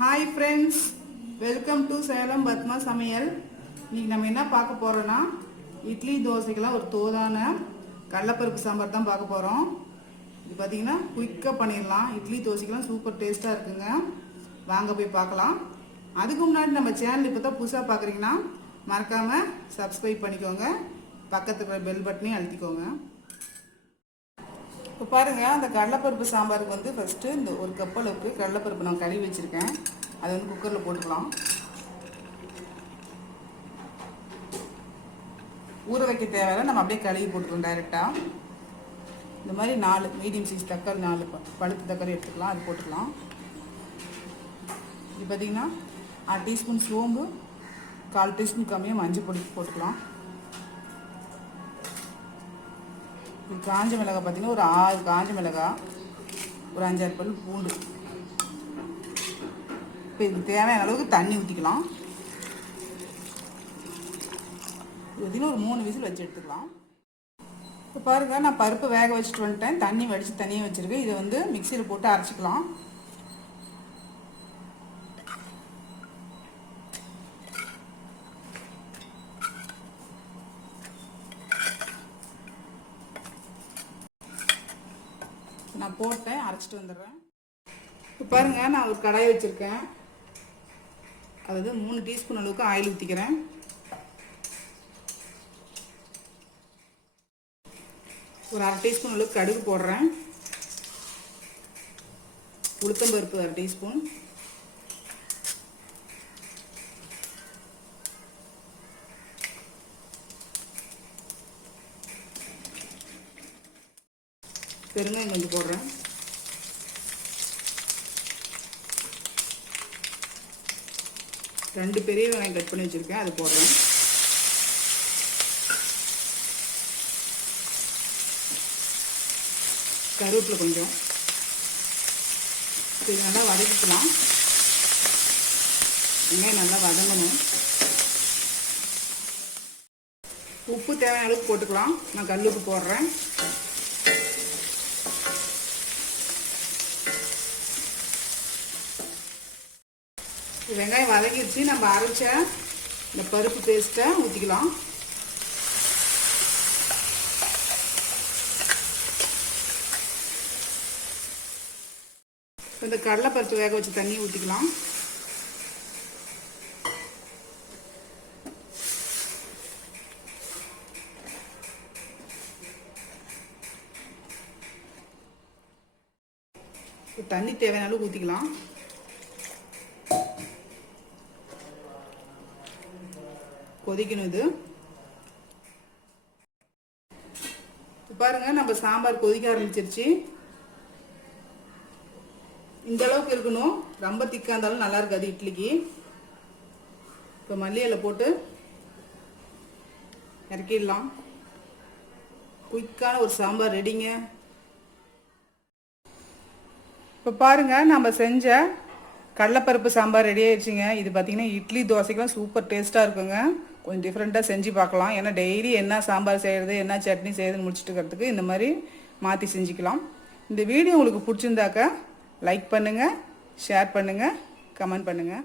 Hi friends, welcome to Salem Padma சமையல். இன்றைக்கி நம்ம என்ன பார்க்க போகிறோன்னா இட்லி தோசைக்கெல்லாம் ஒரு தோதான கடலைப்பருப்பு சாம்பார் தான் பார்க்க போகிறோம். இது பார்த்திங்கன்னா குயிக்காக பண்ணிடலாம். இட்லி தோசைக்கெல்லாம் சூப்பர் டேஸ்ட்டாக இருக்குங்க. வாங்க போய் பார்க்கலாம். அதுக்கு முன்னாடி நம்ம சேனல் இப்போ தான் புதுசாக பார்க்குறீங்கன்னா மறக்காமல் சப்ஸ்கிரைப் பண்ணிக்கோங்க. பக்கத்தில் பெல் பட்டனையும் அழுத்திக்கோங்க. இப்போ பாருங்கள், அந்த கடலைப்பருப்பு சாம்பாருக்கு வந்து ஃபஸ்ட்டு இந்த ஒரு கப் அளவுக்கு கடலைப்பருப்பு நான் கழுவி வச்சுருக்கேன். அதை வந்து குக்கரில் போட்டுக்கலாம். ஊற வைக்க தேவையில்லை, நம்ம அப்படியே கழுவி போட்டுக்கலாம் டைரெக்டாக. இந்த மாதிரி 4 மீடியம் சைஸ் தக்காளி, 4 பழுத்து தக்காளி எடுத்துக்கலாம், அது போட்டுக்கலாம். இது பார்த்திங்கன்னா 1/2 டீஸ்பூன் சோம்பு, 1/4 டீஸ்பூன் கம்மியாக மஞ்சள் பொடி போட்டுக்கலாம். காஞ்ச மிளகாய் பார்த்தீங்கன்னா ஒரு 6 காஞ்ச மிளகாய், ஒரு 5-6 பல் பூண்டு. இப்போ இதுக்கு தேவையான அளவுக்கு தண்ணி ஊற்றிக்கலாம். இது ஒரு 3 விசில் வச்சு எடுத்துக்கலாம். இப்போ பாருங்கள், நான் பருப்பு வேக வச்சுட்டு வந்துட்டேன். தண்ணி வடித்து தனியாக வச்சுருக்கேன். இதை வந்து மிக்சியில் போட்டு அரைச்சிக்கலாம். நான் போட்டேன், அரைச்சிட்டு வந்துடுறேன். இப்போ பாருங்கள், நான் ஒரு கடாய் வச்சுருக்கேன். அதாவது 3 டீஸ்பூன் அளவுக்கு ஆயில் ஊற்றிக்கிறேன். ஒரு 1/2 டீஸ்பூன் அளவுக்கு கடுகு போடுறேன். உளுத்தம்பருப்பு 1/2 டீஸ்பூன், பெருங்காயம் கொஞ்சம் போடுறேன். ரெண்டு பெரிய வெங்காயம் கட் பண்ணி வச்சுருக்கேன், அது போடுறேன். கருவேப்பிலை கொஞ்சம். இது நல்லா வதக்கிக்கலாம். வெங்காயம் நல்லா வதங்கணும். உப்பு தேவையான அளவுக்கு போட்டுக்கலாம். நான் கல் உப்பு போடுறேன். வெங்காயம் வதங்கிடுச்சு. நம்ம அரைச்ச இந்த பருப்பு பேஸ்ட்டை ஊற்றிக்கலாம். இந்த கடலைப்பருப்பு வேக வச்சு தண்ணி ஊற்றிக்கலாம். தண்ணி தேவையான அளவுக்கு ஊற்றிக்கலாம். கொதிக்கணும். இது பாருங்க, நம்ம சாம்பார் கொதிக்க ஆரம்பிச்சிருச்சு. இந்த அளவுக்கு இருக்கணும். ரொம்ப திக்கா இருந்தாலும் நல்லா இருக்காது இட்லிக்கு. இப்போ மல்லி இலை போட்டு இறக்கிடலாம். குயிக்கான ஒரு சாம்பார் ரெடிங்க. இப்போ பாருங்க, நம்ம செஞ்ச கடலைப்பருப்பு சாம்பார் ரெடி ஆயிடுச்சுங்க. இது பார்த்திங்கன்னா இட்லி தோசைக்கெலாம் சூப்பர் டேஸ்ட்டாக இருக்குங்க. கொஞ்சம் டிஃப்ரெண்ட்டாக செஞ்சு பார்க்கலாம். ஏன்னா டெய்லி என்ன சாம்பார் செய்கிறது, என்ன சட்னி செய்கிறதுன்னு முடிச்சுட்டு இருக்கிறதுக்கு இந்த மாதிரி மாற்றி செஞ்சுக்கலாம். இந்த வீடியோ உங்களுக்கு பிடிச்சிருந்தாக்கா லைக் பண்ணுங்கள், ஷேர் பண்ணுங்கள், கமெண்ட் பண்ணுங்கள்.